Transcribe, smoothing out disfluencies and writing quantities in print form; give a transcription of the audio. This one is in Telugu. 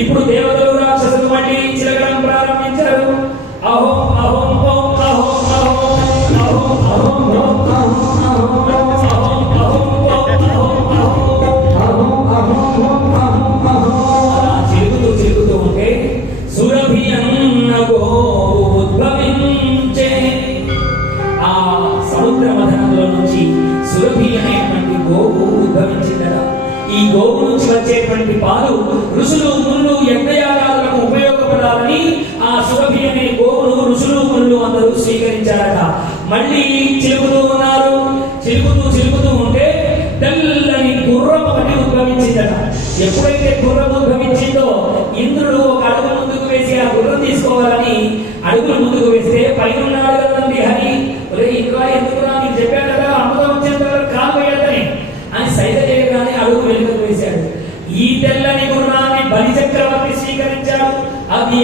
ఇప్పుడు దేవతలు రాక్షసులు మళ్ళీ చిలకడం ప్రారంభించారు. అహో అహో చిలుకుతూ ఉంటే సురభి అన్న గోవు ఉద్భవించే. ఆ సముద్ర మథనంలో నుంచి సురభి అనేటువంటి గోవు ఉద్భవించిందట. ఈ గోవు నుంచి వచ్చేటువంటి పాలు ఋషులు మునులు యజ్ఞయాగాలకు ఉపయోగపడాలని ఆ సురభి అనే గోవును ఋషులు మునులు అందరూ స్వీకరించారట. మళ్ళీ చిలుకుతూ ఉన్నారు. చిలుకుతూ ఉంటే తెల్లని గుర్రం ఒకటి ఉద్భవించిందట. ఎప్పుడైతే గుర్రం ఉద్భవించిందో ఇంద్రుడు ఒక అడుగు ముందుకు వేసి ఆ గుర్రం తీసుకోవాలని అడుగులు ముందుకు వేస్తే పైన ఉన్నాడు కదండి హరి, ఒరే ఇంద్రా ఎందుకురా నీకు చెప్పాడు కదా అమృతం వచ్చేంత వరకు కాలు వేయద్దని అని సైత చేయగానే అడుగు వెనుకకు వేశాడు. ఈ తెల్లని గుర్రాన్ని బలి చక్రవర్తి స్వీకరించాడు. అది